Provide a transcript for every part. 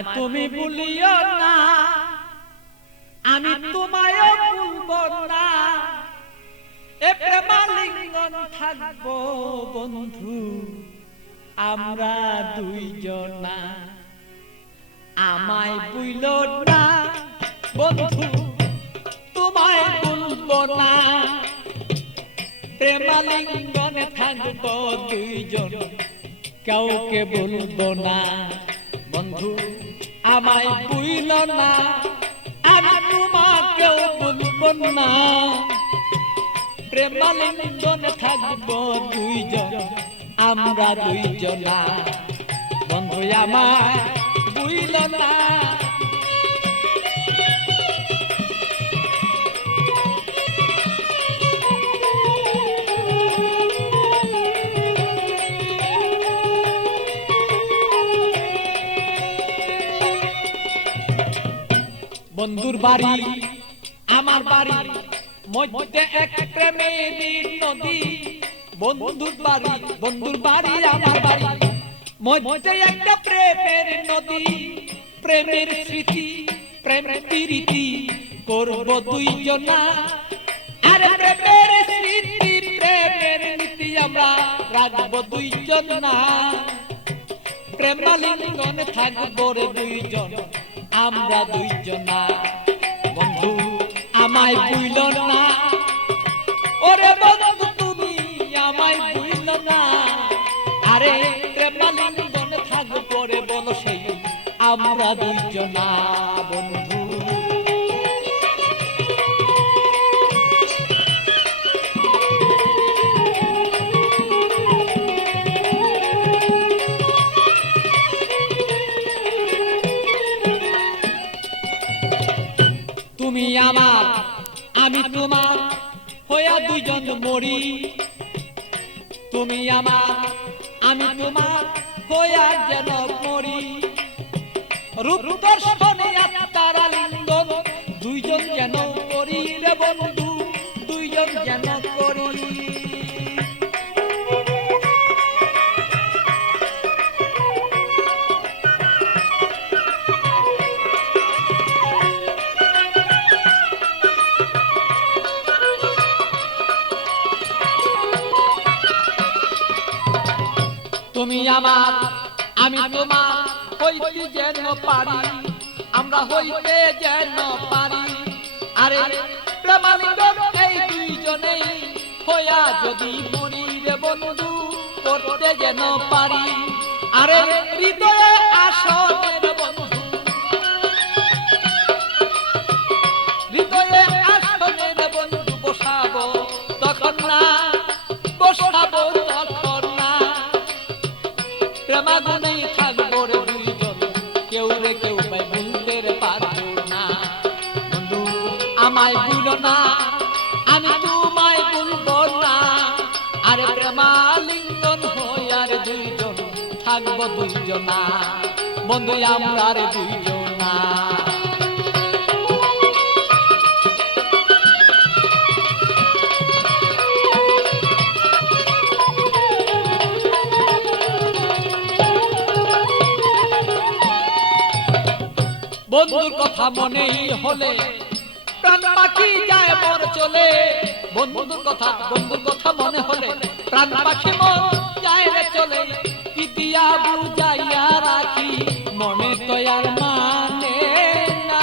আমায় তুমি ভুলিও না, আমি তোমায়ও ভুলবো না। এ প্রেমালিঙ্গন থাকবো বন্ধু আমরা দুইজনা। আমায় ভুলো না বন্ধু, তোমায় ভুলবো না। প্রেমালিঙ্গনে থাকবো দুইজন, কাউকে ভুলবো না। বন্ধু আমায় ভুলো না, আমি তোমাকেও ভুলবো না। প্রেমালিঙ্গনে থাকবো দুইজন আমরা দুইজনা। বন্ধু আমায় ভুলো না। বন্ধুর বাড়ি আমার বাড়ি মধ্যে এক প্রেমের নদী। বন্ধুর বাড়ি আমার বাড়ি মধ্যে একটা প্রেমের নদী। প্রেমের স্মৃতি প্রেম প্রীতি করব দুইজনা। আর প্রেমের স্মৃতি প্রেমের নীতি আমরা রাখবো দুইজনা। প্রেমালিঙ্গনে থাকবো রে দুইজন আমরা দুইজনা। বন্ধু আমায় ভুলো না, ওরে বন্ধু তুমি আমায় ভুলো না। আরে প্রেমালিঙ্গনে থাকবো রে বলো সেই আমরা দুইজনা। বন্ধু তুমি আমার আমি তোমার হইয়া দুইজন মরি। তুমি আমার আমি তোমার হইয়া যেন মরি। রূপ দর্শনে আত্মারা লিঙ্গন দুইজন যেন করি রে বন্ধু, দুইজন যেন করি। তুমি আমার আমি তোমার হইতে যেন পারি, আমরা হইতে যেন পারি। আরে প্রেমালিঙ্গন এই দুইজনেই হইয়া যদি মরি রে বন্ধু করতে যেন পারি। আরে হৃদয়ে আসনে রে বন্ধু, হৃদয়ে আসনে রে বন্ধু বসাবো তখন না, বসাবো তখন না। প্রেমাগুনেই থাকবো রে দুইজন, কেউ রে কেউ পাই ভুলতে রে পারবো না। বন্ধু আমায় ভুলো না, আমি তোমায় ভুলবো না। আরে প্রেমালিঙ্গন হইয়া রে দুইজন থাকবো দুইজনা। বন্ধু আমরা রে দুইজনা। বন্ধুর কথা মনেই হলে প্রাণ পাখি যায় মন চলে। বন্ধুর কথা মনে হলে প্রাণ পাখি মন যায় রে চলে। কি দিয়া বুঝাইয়া রাখি মনে তো আর মানে না।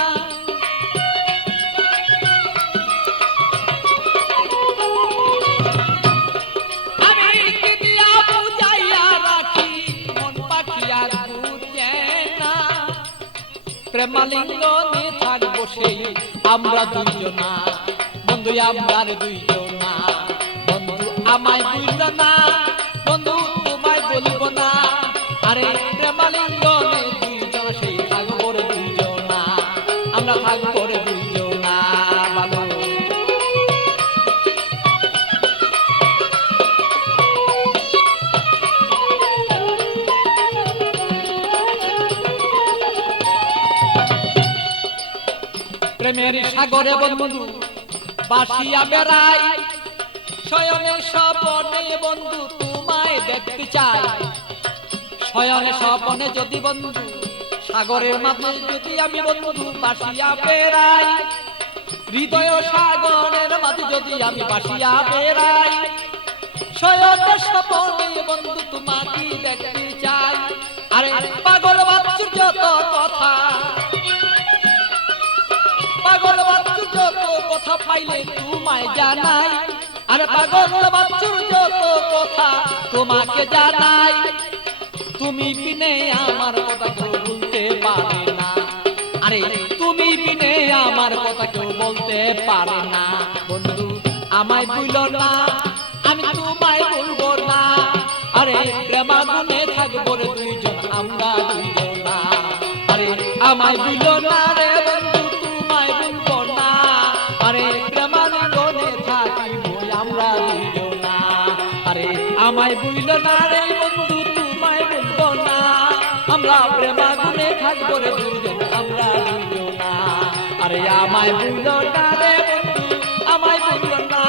আমি কি দিয়া বুঝাইয়া রাখি মন পাখি আর বুঝে না। প্রেমালিঙ্গনে থাকবো সেই আমরা দুইজনা। বন্ধু আমরা রে দুইজনা। বন্ধু আমায় ভুলো না, বন্ধু তোমায় বলবো না। আরে প্রেমালিঙ্গনে দুইজন সেই থাকবো রে দুইজনা, আমরা থাকবো রে দুইজনা। ভালো প্রেমের সাগরে বন্ধু বাসিয়া বেড়াই। শয়নে স্বপনে বন্ধু তোমায় দেখতে চাই। শয়নে স্বপনে যদি বন্ধু সাগরের মাঝে যদি আমি বন্ধু বাসিয়া বেড়াই, হৃদয় সাগরের মাঝে যদি আমি বাসিয়া বেড়াই, শয়নের স্বপনে বন্ধু তোমাকে দেখতে চাই। আরে পাগল বাচ্চুর যত কথা, পাগল বাচ্চুর যত কথা পাইলে তোমায় জানাই। আরে পাগল বাচ্চুর যত কথা তোমাকে জানাই। তুমি বিনে আমার কথা কেউ বলতে পারে না। আরে তুমি বিনে আমার কথা কেউ বলতে পারে না। বন্ধু আমায় ভুলো না, আমি তোমায় ভুলবো না। আরে প্রেমাগুনে থাকবো রে দুইজন আমরা দুইজন না। আরে আমায় ভুলো না রে বন্ধু, তোমায় ভুলবো না। আরে প্রেমাগুনে থাকিবো আমরা দুইজন না। আরে আমায় ভুলো না রে বন্ধু, তোমায় ভুলবো না। আমরা প্রেমাগুনে থাকবো রে দুইজন আমরা দুইজন না। আরে আমায় ভুলো না রে বন্ধু, আমায় ভুলো না।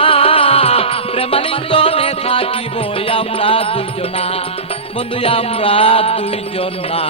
প্রেমালিঙ্গনে থাকিব আমরা দুইজনা, বন্ধু আমরা দুইজন না।